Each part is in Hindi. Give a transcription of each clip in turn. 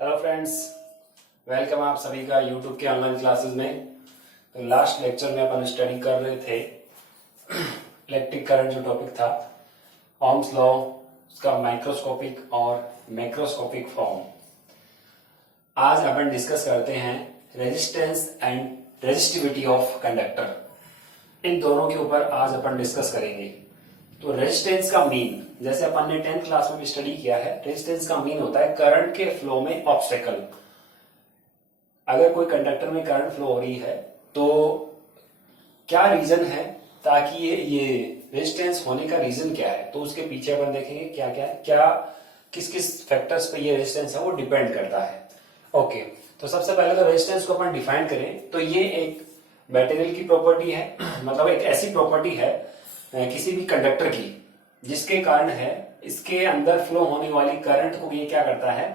हेलो फ्रेंड्स, वेलकम आप सभी का यूट्यूब के ऑनलाइन क्लासेस में। तो लास्ट लेक्चर में अपन स्टडी कर रहे थे इलेक्ट्रिक करंट जो टॉपिक था, ओम्स लॉ, उसका माइक्रोस्कोपिक और मैक्रोस्कोपिक फॉर्म। आज अपन डिस्कस करते हैं resistance and resistivity of conductor. इन दोनों के ऊपर आज अपन डिस्कस करेंगे। तो रेजिस्टेंस का मीन, जैसे अपन ने 10th क्लास में भी स्टडी किया है, रेजिस्टेंस का मीन होता है करंट के फ्लो में ऑब्स्टेकल। अगर कोई कंडक्टर में करंट फ्लो हो रही है तो क्या रीजन है, ताकि ये रेजिस्टेंस होने का रीजन क्या है, तो उसके पीछे अपन देखेंगे क्या किस किस फैक्टर्स पे ये रेजिस्टेंस है वो डिपेंड करता है। ओके, तो सबसे पहले तो रेजिस्टेंस को अपन डिफाइन करें तो ये एक मटेरियल की प्रॉपर्टी है, मतलब एक ऐसी प्रॉपर्टी है किसी भी कंडक्टर की जिसके कारण है इसके अंदर फ्लो होने वाली करंट को ये क्या करता है,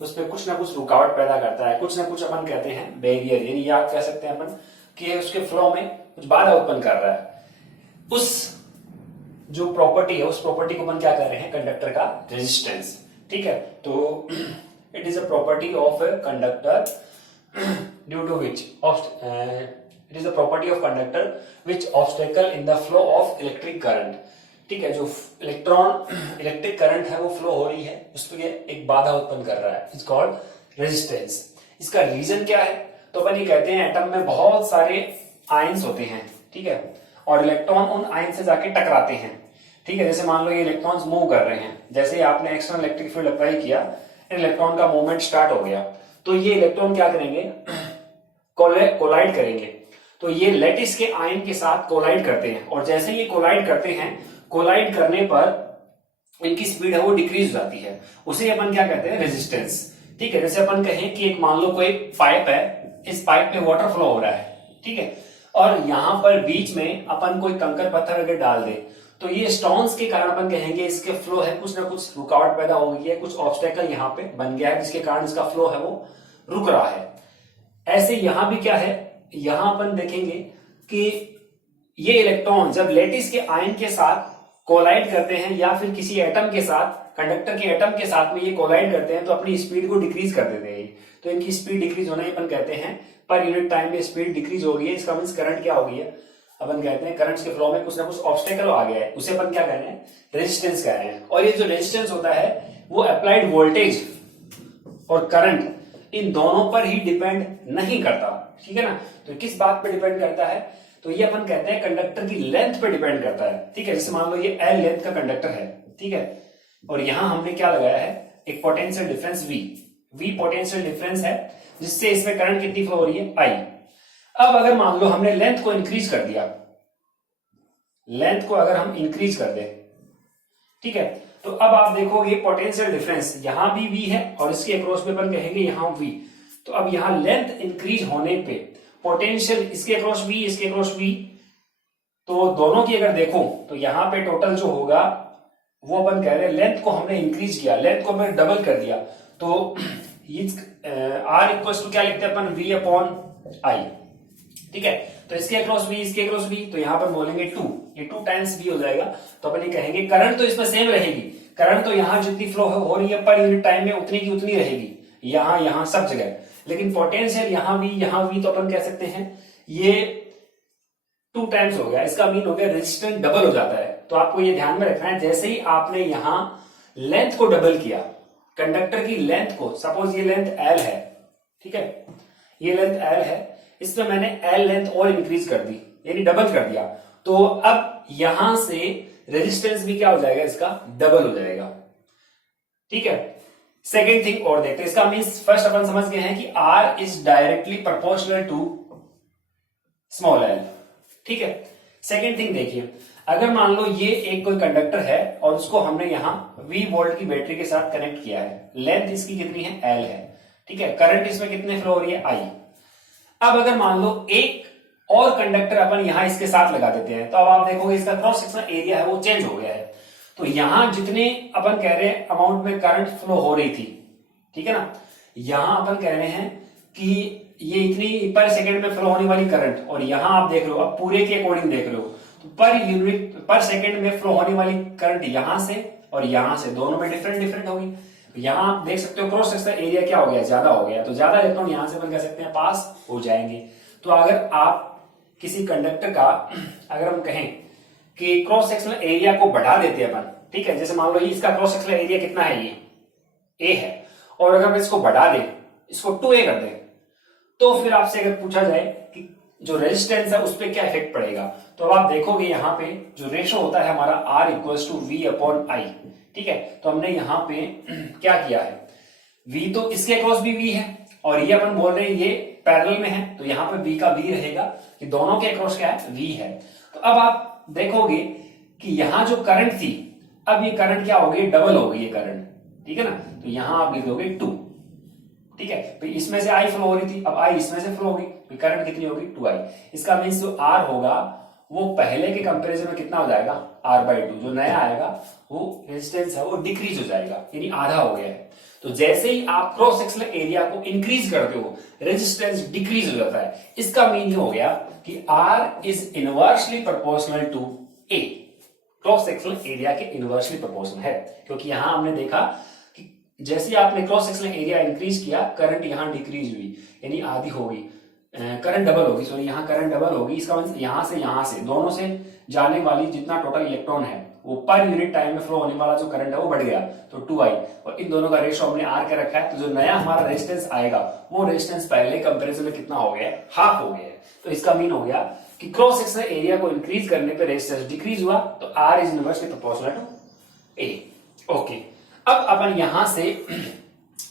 उसमें कुछ ना कुछ रुकावट पैदा करता है, कुछ ना कुछ अपन कहते हैं बैरियर, यानी याद कह सकते हैं अपन कि उसके फ्लो में कुछ बाधा उत्पन्न कर रहा है। उस जो प्रॉपर्टी है उस प्रॉपर्टी को अपन क्या कर रहे हैं, कंडक्टर का रेजिस्टेंस। ठीक है, तो it is a property of a conductor due to which it is a property of conductor which obstacle in the flow of electric current। ठीक है, जो इलेक्ट्रिक करंट है वो फ्लो हो रही है, उस पर एक बाधा उत्पन्न कर रहा है, इट्स कॉल्ड रेजिस्टेंस। इसका रीजन क्या है, तो अपन ये कहते हैं एटम में बहुत सारे आयंस होते हैं, ठीक है, और इलेक्ट्रॉन उन आयन से जाके टकराते हैं। ठीक है, जैसे मान लो ये इलेक्ट्रॉन्स मूव कर रहे हैं, जैसे आपने एक्सटर्नल इलेक्ट्रिक फील्ड अप्लाई किया, इलेक्ट्रॉन का मूवमेंट स्टार्ट हो गया, तो ये इलेक्ट्रॉन क्या करेंगे, कोलाइड करेंगे। तो ये लेटिस के आयन के साथ कोलाइड करते हैं, और जैसे ये कोलाइड करते हैं, कोलाइड करने पर इनकी स्पीड है वो डिक्रीज हो जाती है, उसे अपन क्या कहते हैं, रेजिस्टेंस। ठीक है, जैसे अपन कहें कि एक मान लो कोई पाइप है, इस पाइप में वाटर फ्लो हो रहा है, ठीक है, और यहां पर बीच में अपन कोई कंकर पत्थर अगर डाल दे तो ये स्टोन्स के कारण अपन कहेंगे इसके फ्लो है कुछ ना कुछ रुकावट पैदा हो गई है, कुछ ऑब्स्टेकल यहाँ पे बन गया है जिसके कारण इसका फ्लो है वो रुक रहा है। ऐसे यहां भी क्या है, यहां अपन देखेंगे कि ये इलेक्ट्रॉन जब लेटिस के आयन के साथ कोलाइड करते हैं या फिर किसी एटम के साथ, कंडक्टर के एटम के साथ में ये कोलाइड करते हैं, तो अपनी स्पीड को डिक्रीज कर देते हैं। तो इनकी स्पीड डिक्रीज होना अपन कहते हैं पर यूनिट टाइम में स्पीड डिक्रीज हो गई है, इसका मींस करंट क्या हो गई है, अपन कहते हैं करंट के फ्लो में कुछ ना कुछ ऑब्स्टेकल आ गया है, उसे अपन क्या कह रहे हैं, रेजिस्टेंस कह रहे हैं। और ये जो रेजिस्टेंस होता है वो अप्लाइड वोल्टेज और करंट इन दोनों पर ही डिपेंड नहीं करता। ठीक है ना, तो किस बात पे डिपेंड करता है, तो ये अपन कहते हैं कंडक्टर की लेंथ पे डिपेंड करता है। ठीक है, जैसे मान लो ये एल लेंथ का कंडक्टर है, ठीक है, और यहां हमने क्या लगाया है, एक potential difference V potential difference है, जिससे इसमें करंट कितनी फ्लो हो रही है, आई। अब अगर मान लो हमने लेंथ को इंक्रीज कर दिया, लेंथ को अगर हम इंक्रीज कर दें, ठीक है, तो अब आप देखोगे पोटेंशियल डिफरेंस यहां भी वी है और इसके अक्रॉस पे अपन कहेंगे यहां वी। तो अब यहां लेंथ इंक्रीज होने पे पोटेंशियल इसके अक्रॉस वी, इसके अक्रॉस वी, तो दोनों की अगर देखो तो यहां पे टोटल जो होगा वो अपन कह रहे हैं लेंथ को हमने इंक्रीज किया, लेंथ को हमने डबल कर दिया, तो आर इक्वल टू क्या लिखते हैं अपन, वी अपॉन आई। ठीक है, तो इसके अक्रॉस वी, इसके अक्रॉस वी, तो यहां पर बोलेंगे 2, ये 2 टाइम्स वी हो जाएगा। तो अपन ये कहेंगे करंट तो इसमें सेम रहेगी, करंट तो यहां जितनी फ्लो हो रही है पर यूनिट टाइम में उतनी की उतनी रहेगी, यहां सब जगह, लेकिन पोटेंशियल यहां भी, तो अपन कह सकते हैं ये 2 टाइम्स हो गया, इसका मीन हो गया रेजिस्टेंस डबल हो जाता है। तो आपको ये ध्यान में रखना है, जैसे ही आपने यहां लेंथ को डबल किया, कंडक्टर की लेंथ को, सपोज ये लेंथ एल है, ठीक है, ये लेंथ एल है, इसमें मैंने एल लेंथ और इंक्रीज कर दी, यानी डबल कर दिया, तो अब यहां से रेजिस्टेंस भी क्या हो जाएगा, इसका डबल हो जाएगा। ठीक है, सेकेंड थिंग और देखते हैं, इसका मीन्स फर्स्ट अपन समझ गए हैं कि R is directly proportional to small L. ठीक है, सेकेंड थिंग देखिए, अगर मान लो ये एक कोई कंडक्टर है और उसको हमने यहां V वोल्ट की बैटरी के साथ कनेक्ट किया है, लेंथ इसकी कितनी है, L है, ठीक है, करंट इसमें कितने फ्लो हो रही है, I। अब अगर मान लो एक और कंडक्टर अपन यहां इसके साथ लगा देते हैं, तो अब आप देखोगे इसका क्रॉस सेक्शनल एरिया है वो चेंज हो गया है। तो यहां जितने अपन कह रहे हैं अमाउंट में करंट फ्लो हो रही थी, ठीक है ना, यहां अपन कह रहे हैं कि ये इतनी पर सेकंड में फ्लो होने वाली करंट, और यहां आप देख रहे हो, अब पूरे के अकॉर्डिंग देख रहे हो, तो पर यूनिट पर सेकंड में फ्लो होने वाली करंट यहां से और यहां से दोनों में डिफरेंट होगी। तो यहाँ आप देख सकते हो क्रॉस सेक्शनल एरिया क्या हो गया, ज्यादा हो गया, तो ज्यादा इलेक्ट्रॉन यहां से अपन कह सकते हैं पास हो जाएंगे। तो अगर आप किसी कंडक्टर का अगर हम कहें कि क्रॉस सेक्शनल एरिया को बढ़ा देते हैं अपन, ठीक है, जैसे मान लो इसका क्रॉस सेक्शनल एरिया कितना है, ये ए है, और अगर हम इसको बढ़ा दें, इसको 2a कर दें, तो फिर आपसे अगर पूछा जाए कि जो रेजिस्टेंस है उस पर क्या इफेक्ट पड़ेगा, तो अब आप देखोगे यहाँ पे जो रेशो होता है हमारा R equals to V upon I, ठीक है। तो हमने यहाँ पे क्या किया है, V तो इसके अक्रॉस भी V है, और ये अपन बोल रहे हैं ये पैरेलल में है, तो यहाँ पे V का V रहेगा कि दोनों के अक्रॉस क्या है, V है। तो अब आप देखोगे कि यहाँ जो करंट थी, अब ये करंट क्या हो गई, डबल हो गई ये करंट, ठीक है ना। तो यहां आप लिख दोगे 2, ठीक है। तो इसमें से I फ्लो हो रही थी, अब I इसमें से फ्लो होगी, तो करंट कितनी होगी, 2I। इसका मीन्स जो R होगा वो पहले के कंपैरिजन में कितना हो जाएगा, R/2। जो नया आएगा वो रेजिस्टेंस है वो डिक्रीज हो जाएगा, यानी आधा हो गया है। तो जैसे ही आप क्रॉस सेक्शनल एरिया को इंक्रीज करते हो, रेजिस्टेंस डिक्रीज हो जाता है। इसका मीनिंग हो गया कि R is inversely proportional to A, cross sectional area के इनवर्सली प्रोपोर्शनल है, क्योंकि यहां हमने देखा कि जैसे आपने क्रॉस सेक्शनल एरिया इंक्रीज किया, करंट यहां डिक्रीज हुई, यानी आधी होगी, करंट डबल होगी, सॉरी यहाँ करंट डबल होगी। इसका मतलब यहां से दोनों से जाने वाली जितना टोटल इलेक्ट्रॉन है वो पर यूनिट टाइम में फ्लो होने वाला जो करंट है वो बढ़ गया, तो 2I, और इन दोनों का रेशो हमने R के रखा है। तो जो नया हमारा रेजिस्टेंस आएगा वो रेजिस्टेंस पहले कंपैरिजन में कितना हो गया, हाफ हो गया है। तो इसका मीन हो गया कि क्रॉस सेक्शनल एरिया को इंक्रीज करने पे रेजिस्टेंस डिक्रीज हुआ, तो R is inversely proportional to A। Okay, अब अपन यहां से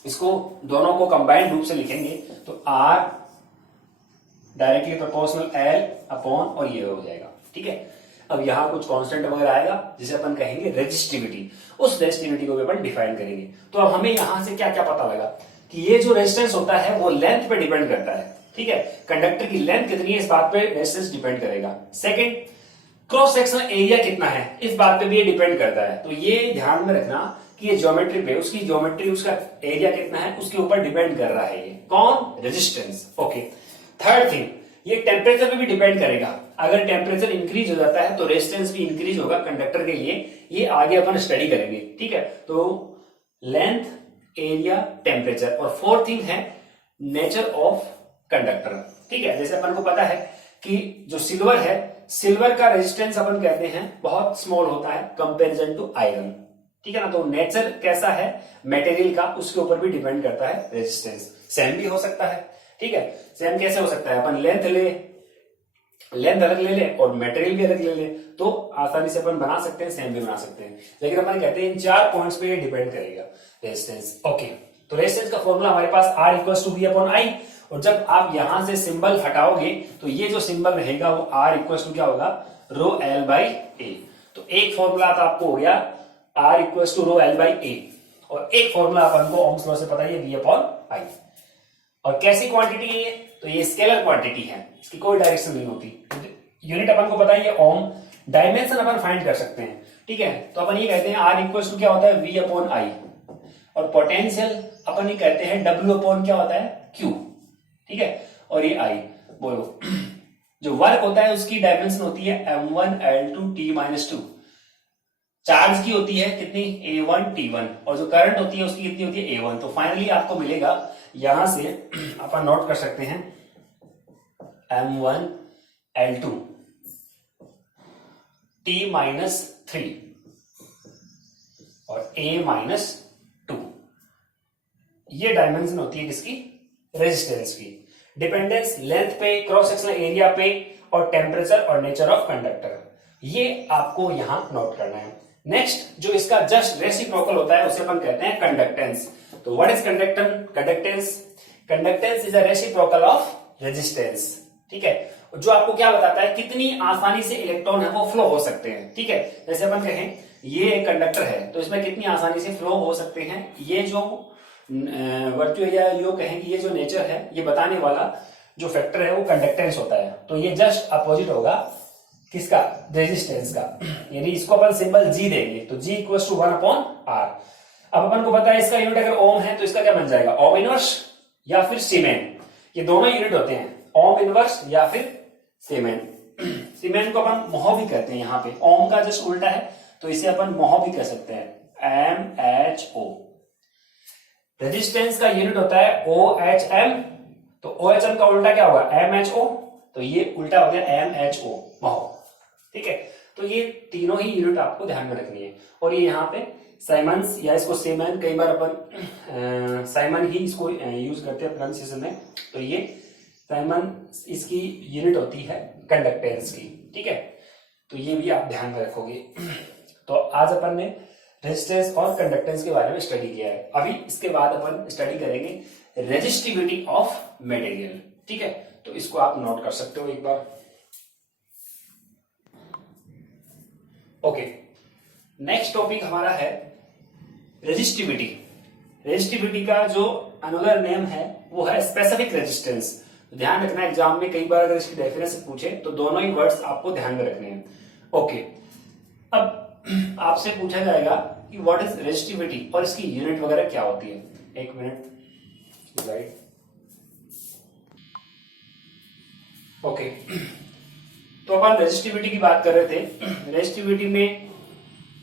इसको दोनों को कंबाइंड रूप से लिखेंगे, तो R directly proportional L upon, और ये हो जाएगा, ठीक है। अब यहां कुछ कांस्टेंट वगैरह आएगा जिसे अपन कहेंगे रेजिस्टिविटी, उस रेजिस्टिविटी को भी अपन डिफाइन करेंगे। तो अब हमें यहां से क्या क्या पता लगा कि ये जो रेजिस्टेंस होता है वो लेंथ पे डिपेंड करता है, ठीक है। कंडक्टर की लेंथ कितनी है इस बात पे रेजिस्टेंस डिपेंड करेगा। सेकंड, क्रॉस सेक्शनल एरिया कितना है इस बात पे भी ये डिपेंड करता है। तो ये ध्यान में रखना कि ये ज्योमेट्री पे उसकी ज्योमेट्री, उसका एरिया कितना है उसके ऊपर डिपेंड कर रहा है, ये कौन, रेजिस्टेंस। ओके, थर्ड थिंग, ये टेम्परेचर पे भी डिपेंड करेगा। अगर टेम्परेचर इंक्रीज हो जाता है तो रेजिस्टेंस भी इंक्रीज होगा कंडक्टर के लिए, ये आगे अपन स्टडी करेंगे, ठीक है। तो लेंथ, एरिया, टेम्परेचर, और फोर्थ थिंग है नेचर ऑफ कंडक्टर, ठीक है। जैसे अपन को पता है कि जो सिल्वर है, सिल्वर का रेजिस्टेंस अपन कहते हैं बहुत स्मॉल होता है कंपेरिजन टू आयरन, ठीक है ना। तो नेचर कैसा है मटेरियल का उसके ऊपर भी डिपेंड करता है रेजिस्टेंस। सेम भी हो सकता है, ठीक है। सेम कैसे हो सकता है, अपन लेंथ अलग ले ले और मटेरियल भी अलग ले ले, तो आसानी से अपन बना सकते हैं, सेम भी बना सकते हैं। लेकिन अपन कहते हैं इन 4 पॉइंट्स पे ये डिपेंड करेगा रेजिस्टेंस। ओके, तो रेजिस्टेंस का फॉर्मूला हमारे पास R equals to V upon I, और जब आप यहां से सिंबल हटाओगे तो ये जो सिंबल रहेगा वो R इक्वल्स टू क्या होगा, रो L बाई A। तो एक फॉर्मूला तो आपको हो गया R equals to rho L by A, और एक फॉर्मूला अपन को ओम्स लॉ से पता है V अपॉन I। और कैसी क्वांटिटी है ये, तो ये स्केलर क्वांटिटी है, इसकी कोई डायरेक्शन नहीं होती। यूनिट अपन को पता है ये ओम, डायमेंशन अपन फाइंड कर सकते हैं, ठीक है। तो अपन ये कहते हैं R इक्वल्स टू क्या होता है, V अपॉन I, और पोटेंशियल अपन ये कहते हैं W अपॉन क्या होता है, Q, ठीक है। और ये I, बोलो जो वर्क होता है उसकी डायमेंशन होती है M1L2 T-2, चार्ज की होती है कितनी, A1 T1, और जो करंट होती है उसकी कितनी होती है, A1। तो फाइनली आपको मिलेगा, यहां से अपन नोट कर सकते हैं M1L2 T-3 और A-2, ये डायमेंशन होती है किसकी, रेजिस्टेंस की। डिपेंडेंस लेंथ पे, क्रॉस सेक्शनल एरिया पे, और टेम्परेचर और नेचर ऑफ कंडक्टर, ये आपको यहां नोट करना है। नेक्स्ट जो इसका जस्ट रेसिप्रोकल होता है उसे अपन कहते हैं कंडक्टेंस। तो what is conductance? Conductance is a reciprocal of resistance, ठीक है। जो आपको क्या बताता है कितनी आसानी से इलेक्ट्रॉन है वो फ्लो हो सकते हैं, ठीक है। जैसे अपन कहें ये एक कंडक्टर है तो इसमें कितनी आसानी से फ्लो हो सकते हैं, ये जो वर्चुअल या यो कहें कि ये जो नेचर है ये बताने वाला जो फैक्टर है वो कंडक्टेंस होता है। तो ये जस्ट अपोजिट होगा किसका, रेजिस्टेंस का, यानी इसको अपन सिंबल G देंगे, तो G equals to 1 upon R। अब अपन को पता है इसका यूनिट अगर ओम है तो इसका क्या बन जाएगा, ओम इनवर्स या फिर सीमेन, ये दोनों यूनिट होते हैं, ओम इनवर्स या फिर सीमेन। सीमेन को अपन मोह भी कहते हैं, यहाँ पे ओम का जस्ट उल्टा है तो इसे अपन मोह भी कह सकते हैं, MHO। रेजिस्टेंस का यूनिट होता है OHM, तो OHM का उल्टा क्या होगा MHO, तो ये उल्टा हो गया MHO महो। ठीक है, तो ये तीनों ही यूनिट आपको ध्यान में रखनी है। और ये यहाँ पे साइमंस या इसको सेमन, कई बार अपन साइमन ही इसको यूज करते हैं प्रोनाउंसिएशन में, तो ये साइमन इसकी यूनिट होती है कंडक्टेंस की। ठीक है, तो ये भी आप ध्यान में रखोगे। तो आज अपन ने रेजिस्टेंस और कंडक्टेंस के बारे में स्टडी किया है। अभी इसके बाद अपन स्टडी करेंगे रेजिस्टिविटी ऑफ मटेरियल। ठीक है, तो इसको आप नोट कर सकते हो एक बार। ओके, नेक्स्ट टॉपिक हमारा है रेजिस्टिविटी। रेजिस्टिविटी का जो अनदर नेम है वो है स्पेसिफिक रेजिस्टेंस। ध्यान रखना, एग्जाम में कई बार अगर इसकी डेफिनेशन पूछे तो दोनों ही वर्ड्स आपको ध्यान में रखने हैं। ओके, अब आपसे पूछा जाएगा कि व्हाट इज रेजिस्टिविटी और इसकी यूनिट वगैरह क्या होती है। एक मिनट स्लाइड। ओके, तो अपन रेजिस्टिविटी की बात कर रहे थे। रेजिस्टिविटी में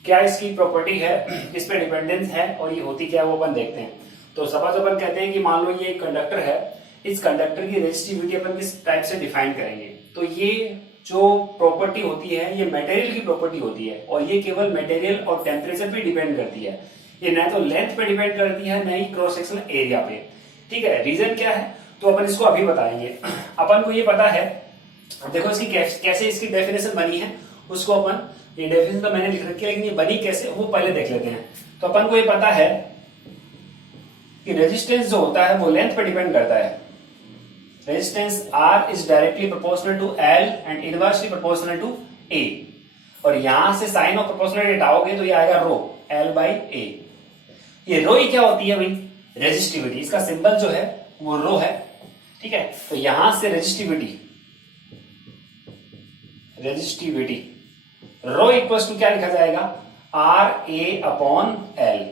क्या इसकी प्रॉपर्टी है, किस पे डिपेंडेंस है और ये होती क्या है वो अपन देखते हैं। तो सपोज अपन कहते हैं कि मान लो ये एक कंडक्टर है, इस कंडक्टर की रेजिस्टिविटी अपन किस टाइप से डिफाइन करेंगे। तो ये जो प्रॉपर्टी होती है ये मटेरियल की प्रॉपर्टी होती है और ये केवल मटेरियल और टेम्परेचर पे डिपेंड करती है। ये न तो लेंथ पे डिपेंड करती है न ही क्रॉस सेक्शनल एरिया पे। ठीक है, रीजन क्या है तो अपन इसको अभी बताएंगे। अपन को ये पता है, देखो इसकी कैसे इसकी डेफिनेशन बनी है उसको अपन, ये डेफिनेशन तो मैंने लिख रखी है लेकिन ये बनी कैसे वो पहले देख लेते हैं। तो अपन को ये पता है कि रेजिस्टेंस जो होता है वो लेंथ पे डिपेंड करता है। Resistance R is directly proportional to L and inversely proportional to A। और यहां से साइन ऑफ प्रोपोर्शनल हटाओगे तो ये आएगा रो L/A। ये रो ही क्या होती है भाई, रेजिस्टिविटी। इसका सिंबल जो है वो रो है। ठीक है, तो यहां से रेजिस्टिविटी रो इक्वल्स टू क्या लिखा जाएगा RA/L।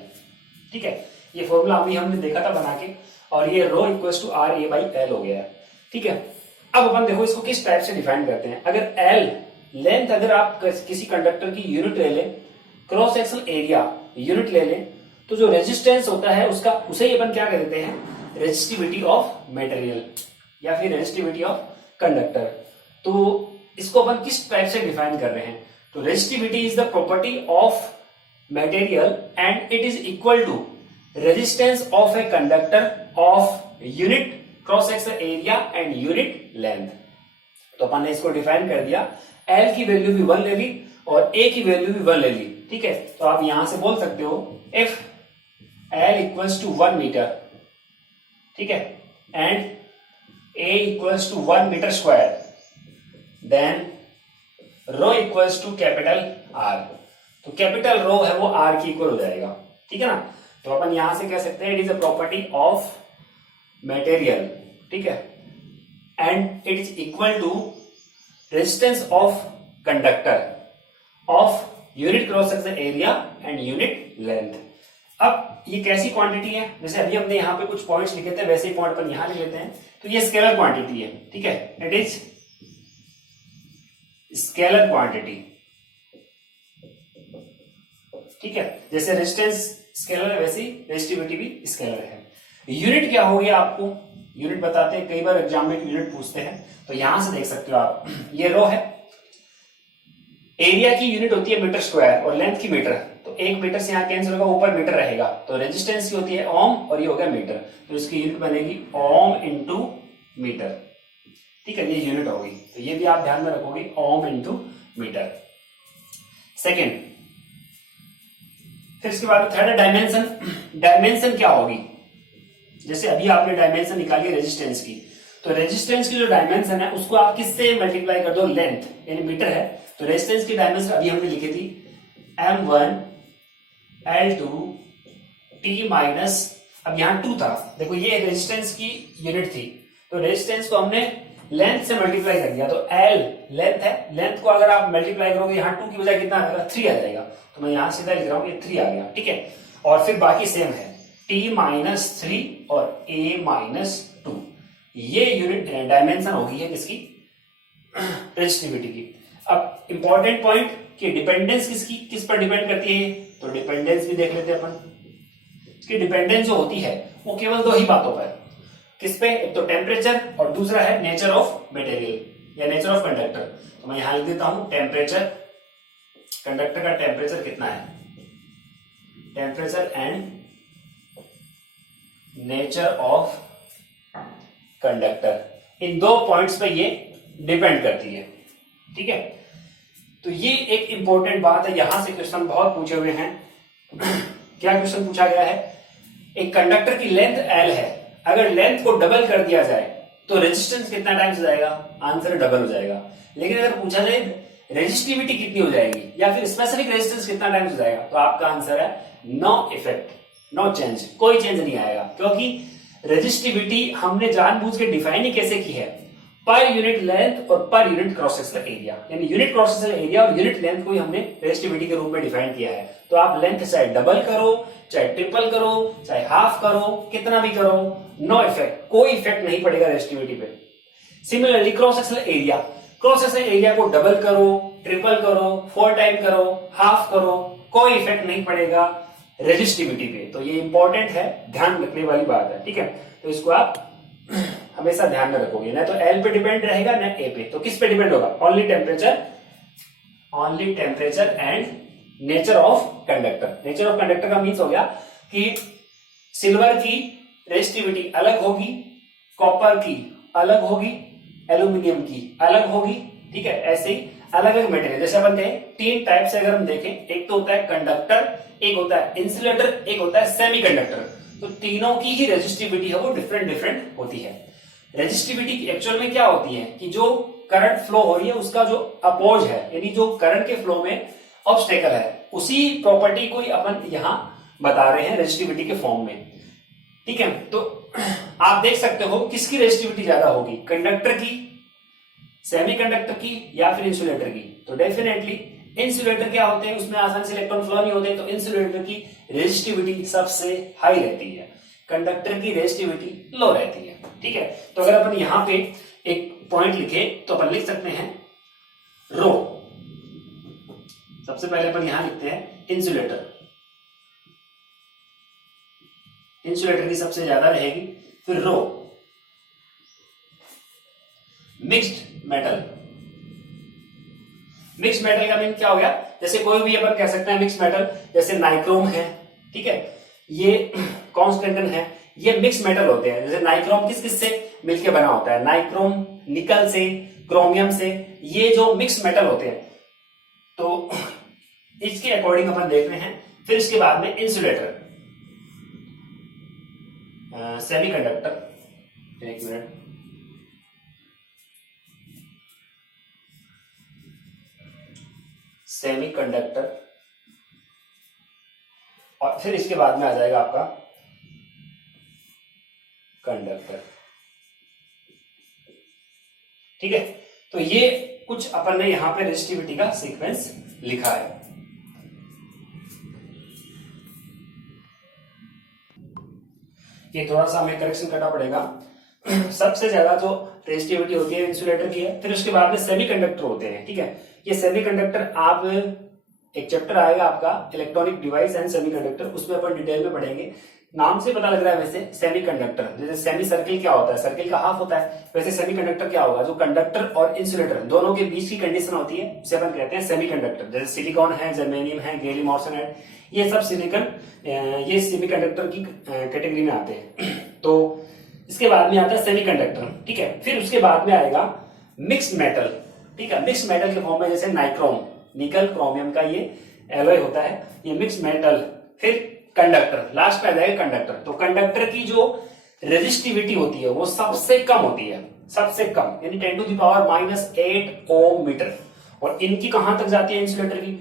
ठीक है, ये फॉर्मूला अभी हमने देखा था बना के, और ये रो इक्वल्स टू RA/L हो गया। ठीक है, अब अपन देखो इसको किस टाइप से डिफाइन करते हैं। अगर L लेंथ, अगर आप किसी कंडक्टर की यूनिट ले लें, क्रॉस सेक्शनल एरिया यूनिट ले लें, तो जो रेजिस्टेंस होता है उसका, उसे ही अपन क्या कहते हैं रेजिस्टिविटी ऑफ मटेरियल या फिर रेजिस्टिविटी ऑफ कंडक्टर। तो इसको अपन किस टाइप से डिफाइन कर रहे हैं, तो resistivity is the property of material and it is equal to resistance of a conductor of unit cross sectional area and unit length. तो अपन ने इसको डिफाइन कर दिया। L की वैल्यू भी 1 ले ली और A की वैल्यू भी 1 ले ली। ठीक है, तो आप यहां से बोल सकते हो if L equals to 1 metre, ठीक है, and A equals to 1 metre square, then rho equals to capital R। तो कैपिटल रो है वो R की इक्वल हो जाएगा। ठीक है ना, तो अपन यहां से कह सकते हैं it is a property of material. ठीक है, and it is equal to resistance of conductor of unit cross sectional area and unit length. अब ये कैसी क्वांटिटी है, जैसे अभी हमने यहाँ पे कुछ पॉइंट्स लिखे थे वैसे ही पॉइंट अपन यहां लिख लेते हैं। तो ये स्केलर क्वांटिटी है। ठीक है, इट इज स्केलर क्वांटिटी। ठीक है, जैसे रेजिस्टेंस स्केलर है वैसे ही रेजिस्टिविटी भी स्केलर है। यूनिट क्या हो गया, आपको यूनिट बताते हैं, कई बार एग्जाम में यूनिट पूछते हैं, तो यहां से देख सकते हो आप, ये रो है, एरिया की यूनिट होती है मीटर स्क्वायर और लेंथ की मीटर, तो 1 मीटर से यहां कैंसिल होगा, ऊपर मीटर रहेगा, तो रेजिस्टेंस की होती है ओम और ये हो गया मीटर, तो इसकी यूनिट बनेगी ओम इंटू मीटर। ठीक है, ये यूनिट होगी, तो ये भी आप ध्यान में रखोगे ओम इंटू मीटर। सेकेंड, फिर इसके बाद थर्ड डायमेंशन। डायमेंशन क्या होगी, जैसे अभी आपने डायमेंशन निकाली रेजिस्टेंस की, तो रेजिस्टेंस की जो डायमेंशन है उसको आप किससे मल्टीप्लाई कर दो, लेंथ, यानी मीटर है, तो रेजिस्टेंस की डायमेंशन अभी हमने लिखी थी M1 L2 T माइनस, अब यहां 2 था, देखो ये रेजिस्टेंस की यूनिट थी, तो रेजिस्टेंस को हमने लेंथ से मल्टीप्लाई कर दिया, तो L लेंथ है, लेंथ को अगर आप मल्टीप्लाई करोगे यहाँ 2 की बजाय कितना आ जाएगा, 3 आ जाएगा, तो मैं यहां सीधा लिख रहा हूं ये 3 आ गया। ठीक है, और फिर बाकी सेम है T माइनस 3 और A माइनस 2, ये यूनिट डायमेंशन होगी है किसकी, रेजिस्टिविटी की। अब इंपॉर्टेंट पॉइंट कि डिपेंडेंस किसकी किस पर डिपेंड करती है, तो डिपेंडेंस भी देख लेते हैं अपन। इसकी डिपेंडेंस जो होती है वो केवल दो ही बातों पर, किस पे, एक तो टेम्परेचर और दूसरा है नेचर ऑफ मटेरियल या नेचर ऑफ कंडक्टर। तो मैं यहां लिख देता हूं टेम्परेचर, कंडक्टर का टेम्परेचर कितना है, temperature and nature of conductor. इन दो पॉइंट्स पे ये डिपेंड करती है, ठीक है। तो ये एक इंपॉर्टेंट बात है, यहां से क्वेश्चन बहुत पूछे हुए हैं। क्या क्वेश्चन पूछा गया है, एक कंडक्टर की लेंथ L है, अगर लेंथ को डबल कर दिया जाए तो रेजिस्टेंस कितना टाइम्स हो जाएगा, आंसर डबल हो जाएगा। लेकिन अगर पूछा जाए रेजिस्टिविटी कितनी हो जाएगी या फिर स्पेसिफिक रेजिस्टेंस कितना टाइम्स हो जाएगा, तो आपका आंसर है नो इफेक्ट, नो चेंज, कोई चेंज नहीं आएगा। क्योंकि रेजिस्टिविटी हमने जानबूझ के डिफाइन ही कैसे की है, पर यूनिट लेंथ और per unit cross sectional area, यानी यूनिट क्रॉस सेक्शनल एरिया और यूनिट लेंथ को ही हमने रेजिस्टिविटी के रूप में डिफाइन किया है। तो आप लेंथ चाहे डबल करो, चाहे ट्रिपल करो, चाहे हाफ करो, कितना भी करो, नो इफेक्ट, कोई इफेक्ट नहीं पड़ेगा रेजिस्टिविटी पे। Similarly cross sectional area, cross sectional area को डबल करो, ट्रिपल करो, 4 टाइम करो, हाफ करो, कोई इफेक्ट नहीं पड़ेगा रेजिस्टिविटी पे। तो ये इंपॉर्टेंट है, ध्यान रखने वाली बात है, ठीक है। तो इसको आप हमेशा ध्यान में रखोगे, ना तो एल पे डिपेंड रहेगा ना ए पे, तो किस पे डिपेंड होगा, only temperature and nature of conductor. Nature of conductor का मीन्स हो गया कि सिल्वर की रेजिस्टिविटी अलग होगी, कॉपर की अलग होगी, एल्यूमिनियम की अलग होगी, ठीक है। ऐसे ही अलग अलग मटेरियल, जैसे अपन कहें 3 टाइप से अगर हम देखें, एक तो होता है कंडक्टर, एक होता है इंसुलेटर, एक होता है सेमी कंडक्टर। तो तीनों की ही रेजिस्टिविटी है वो डिफरेंट होती है। रेजिस्टिविटी एक्चुअल में क्या होती है कि जो करंट फ्लो हो रही है उसका जो अपोज है, यानी जो करंट के फ्लो में ऑब्स्टेकल है, उसी प्रॉपर्टी को ही अपन यहां बता रहे हैं रेजिस्टिविटी के फॉर्म में, ठीक है। तो आप देख सकते हो किसकी रेजिस्टिविटी ज्यादा होगी, कंडक्टर की, सेमी कंडक्टर की या फिर इंसुलेटर की। तो डेफिनेटली इंसुलेटर क्या होते हैं, उसमें आसानी से इलेक्ट्रॉन फ्लो नहीं होते, तो इंसुलेटर की रेजिस्टिविटी सबसे हाई रहती है, कंडक्टर की रेजिस्टिविटी लो रहती है, ठीक है। तो अगर अपन यहां पे एक पॉइंट लिखे तो अपन लिख सकते हैं रो। सबसे पहले अपन यहां लिखते हैं इंसुलेटर, इंसुलेटर की सबसे ज्यादा रहेगी, फिर रो। मिक्स्ड मेटल, मिक्स मेटल का मीन क्या हो गया, जैसे कोई भी अपन कह सकते हैं मिक्स मेटल, जैसे नाइक्रोम है, ठीक है, ये कॉन्स्टेंटन है, ये मिक्स मेटल होते हैं। जैसे नाइक्रोम किस किस से मिलके बना होता है, नाइक्रोम निकल से, क्रोमियम से, ये जो मिक्स मेटल होते हैं। तो इसके अकॉर्डिंग अपन देख रहे हैं। फिर इसके बाद में इंसुलेटर, सेमी कंडक्टर, एक मिनट, सेमी कंडक्टर, और फिर इसके बाद में आ जाएगा आपका कंडक्टर, ठीक है। तो ये कुछ अपन ने यहां पे रेजिस्टिविटी का सीक्वेंस लिखा है। ये थोड़ा सा हमें करेक्शन करना पड़ेगा। सबसे ज्यादा जो रेजिस्टिविटी होती है इंसुलेटर की है, फिर उसके बाद में सेमीकंडक्टर होते हैं, ठीक है। ये सेमीकंडक्टर आप एक चैप्टर आएगा आपका इलेक्ट्रॉनिक डिवाइस एंड सेमीकंडक्टर, उसमें अपन डिटेल में पढ़ेंगे। नाम से पता लग रहा है वैसे सेमीकंडक्टर, जैसे सेमी सर्किल क्या होता है, सर्किल का हाफ होता है, वैसे सेमीकंडक्टर क्या होगा, जो कंडक्टर और इंसुलेटर दोनों के बीच की कंडीशन होती है उसे अपन कहते हैं सेमीकंडक्टर। जैसे सिलिकॉन है, जर्मेनियम है, गैलियम आर्सेनाइड, ये सब सिलिकॉन, ये सेमीकंडक्टर की कैटेगरी में आते हैं। तो इसके बाद में आता है सेमीकंडक्टर, ठीक है। फिर उसके बाद में आएगा मिक्स मेटल, ठीक है। मिक्स मेटल के फॉर्म में जैसे नाइक्रोम, निकल क्रोमियम का ये एलॉय होता है, ये मिक्स मेटल। फिर कंडक्टर, लास्ट में आ जाएगा कंडक्टर। तो कंडक्टर की जो रेजिस्टिविटी होती है वो सबसे कम होती है, सबसे कम, यानी 10⁻⁻8 ओम मीटर। और इनकी कहां तक जाती है इंसुलेटर की,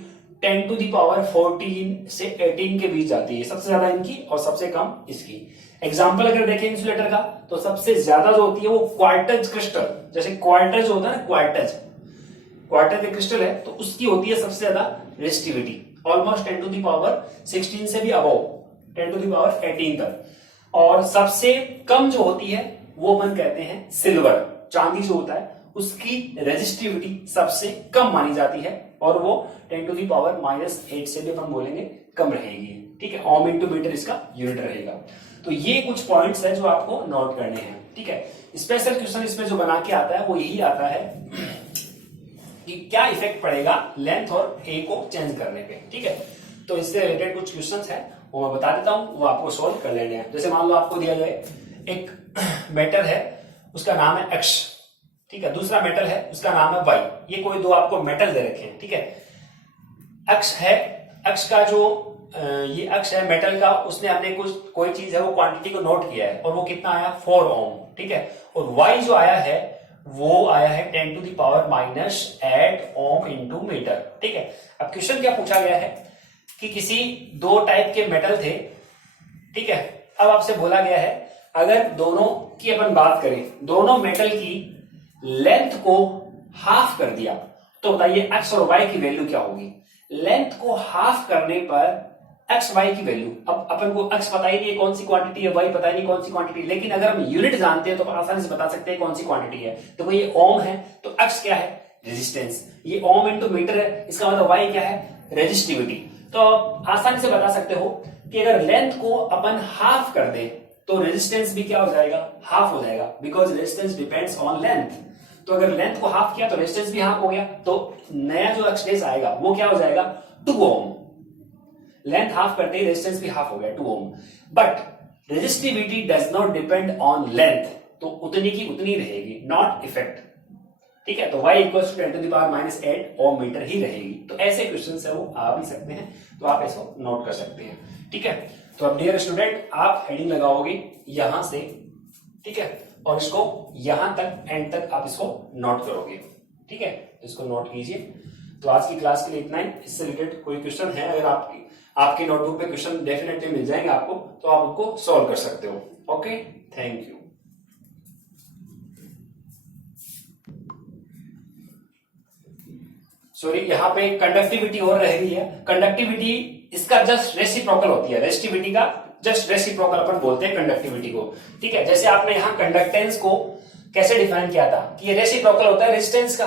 10⁻14 से 18 के बीच जाती है, सबसे ज्यादा इनकी और सबसे कम इसकी। एग्जाम्पल अगर देखें इंसुलेटर का, तो सबसे ज्यादा जो होती है वो क्वार्टज क्रिस्टल, जैसे क्वार्टज होता है ना, क्वार्टज के क्रिस्टल है, तो उसकी होती है सबसे ज्यादा रेजिस्टिविटी, ऑलमोस्ट 10⁻16 से भी अबव 10⁻18 तक। और सबसे कम जो होती है वो अपन कहते हैं सिल्वर, चांदी जो होता है उसकी रेजिस्टिविटी सबसे कम मानी जाती है, और वो 10⁻⁻8 से भी अपन बोलेंगे कम रहेगी। ठीक है, ओम इंटू मीटर इसका यूनिट रहेगा। तो ये कुछ पॉइंट्स है जो आपको नोट करने हैं, ठीक है। स्पेशल क्वेश्चन इसमें जो बना के आता है वो यही आता है कि क्या इफेक्ट पड़ेगा लेंथ और ए को चेंज करने पे, ठीक है। तो इससे रिलेटेड कुछ क्वेश्चंस हैं वो मैं बता देता हूं, वो आपको सोल्व कर लेने हैं। जैसे मान लो आपको दिया जाए एक मेटल है, उसका नाम है एक्स, ठीक है, दूसरा मेटल है उसका नाम है वाई। ये कोई दो आपको मेटल दे रखे हैं, ठीक है। एक्स है, एक्स का जो ये एक्स है मेटल का, उसने अपने कुछ कोई चीज है वो क्वांटिटी को नोट किया है और वो कितना आया 4 ओम, ठीक है। और वाई जो आया है वो आया है 10 to the power minus 8 ohm into metre, ठीक है। अब क्वेश्चन क्या पूछा गया है कि किसी दो टाइप के मेटल थे, ठीक है। अब आपसे बोला गया है अगर दोनों की अपन बात करें, दोनों मेटल की लेंथ को हाफ कर दिया तो बताइए एक्स और वाई की वैल्यू क्या होगी। लेंथ को हाफ करने पर एक्स वाई की वैल्यू, अब अपन को एक्स पता ही नहीं है कौन सी क्वांटिटी है, वाई पता ही नहीं कौन सी क्वांटिटी, लेकिन अगर हम यूनिट जानते हैं तो आसानी से बता सकते हैं कौन सी क्वांटिटी है। तो ये ओम है तो एक्स क्या है रेजिस्टेंस, ये ओम इंटू मीटर है, इसका मतलब वाई क्या है रेजिस्टिविटी। तो आसानी से बता सकते हो कि अगर लेंथ को अपन हाफ कर दे तो रेजिस्टेंस भी क्या हो जाएगा हाफ हो जाएगा, because resistance depends on length. तो अगर लेंथ को हाफ किया तो रेजिस्टेंस भी हाफ हो गया, तो नया जो एक्सटेंस आएगा वो क्या हो जाएगा 2 ओम। लेंथ हाफ करते ही रेजिस्टेंस भी हाफ हो गया 2 ohm. But resistivity does not depend on length, तो उतनी की उतनी रहेगी, नॉट इफेक्ट, ठीक है। तो y equals to 10 to the power minus 8 ohm metre ही रहेगी। तो ऐसे क्वेश्चन है वो आ भी सकते हैं, तो आप इसको नोट कर सकते हैं, ठीक है। तो अब डियर स्टूडेंट आप हेडिंग लगाओगे यहां से, ठीक है, और इसको यहां तक एंड तक आप इसको नोट करोगे, ठीक है। इसको नोट कीजिए। तो आज की क्लास के लिए इतना ही। इससे रिलेटेड कोई क्वेश्चन है, अगर आपकी नोटबुक पे क्वेश्चन डेफिनेटली मिल जाएंगे आपको, तो आप उनको सॉल्व कर सकते हो। Okay, thank you. सॉरी, यहाँ पे कंडक्टिविटी और रह गई है। कंडक्टिविटी इसका जस्ट रेसिप्रोकल होती है, रेसिस्टिविटी का जस्ट रेसिप्रोकल अपन बोलते हैं कंडक्टिविटी को, ठीक है। जैसे आपने यहाँ कंडक्टेंस को कैसे डिफाइन किया था कि ये रेसिप्रोकल होता है रेजिस्टेंस का,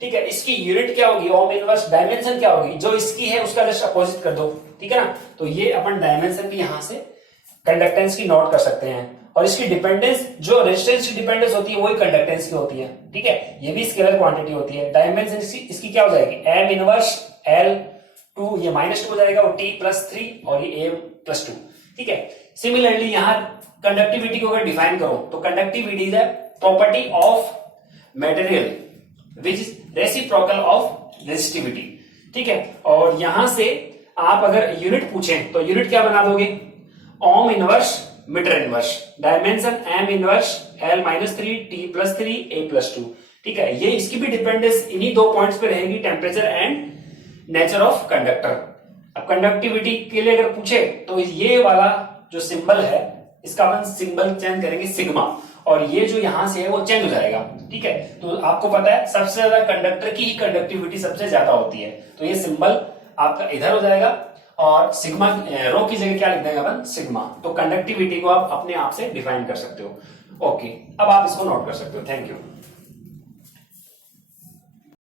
ठीक है। इसकी यूनिट क्या होगी ओम इनवर्स, डायमेंशन क्या होगी, जो इसकी है उसका जस्ट अपोजिट कर दो, ठीक है ना। तो ये अपन डायमेंशन भी यहां से कंडक्टेंस की नोट कर सकते हैं। और इसकी डिपेंडेंस, जो रेजिस्टेंस की डिपेंडेंस होती है वही कंडक्टेंस की होती है, ठीक है। ये भी स्केलर क्वांटिटी होती है। डायमेंशन इसकी क्या हो जाएगी एम इनवर्स L2, ये -2 हो जाएगा, और T+3 और ये M+2, ठीक है। सिमिलरली यहाँ कंडक्टिविटी को अगर डिफाइन करो तो conductivity is a property of material which is reciprocal of resistivity, ठीक है। और यहां से आप अगर यूनिट पूछें तो यूनिट क्या बना दोगे ohm inverse metre inverse, dimension M inverse L-3 T+3 A+2, ठीक है। ये इसकी भी डिपेंडेंस इन्हीं 2 पॉइंट्स पे रहेगी, temperature and nature of conductor. अब कंडक्टिविटी के लिए अगर पूछे तो ये वाला जो सिंबल है इसका अपन सिंबल चेंज करेंगे सिग्मा, और ये जो यहां से है वो चेंज हो जाएगा, ठीक है। तो आपको पता है सबसे ज्यादा कंडक्टर की ही कंडक्टिविटी सबसे ज्यादा होती है, तो ये सिंबल आपका इधर हो जाएगा और सिग्मा रो की जगह क्या लिख देंगे अपन सिग्मा। तो कंडक्टिविटी को आप अपने आप से डिफाइन कर सकते हो। ओके, अब आप इसको नोट कर सकते हो। Thank you.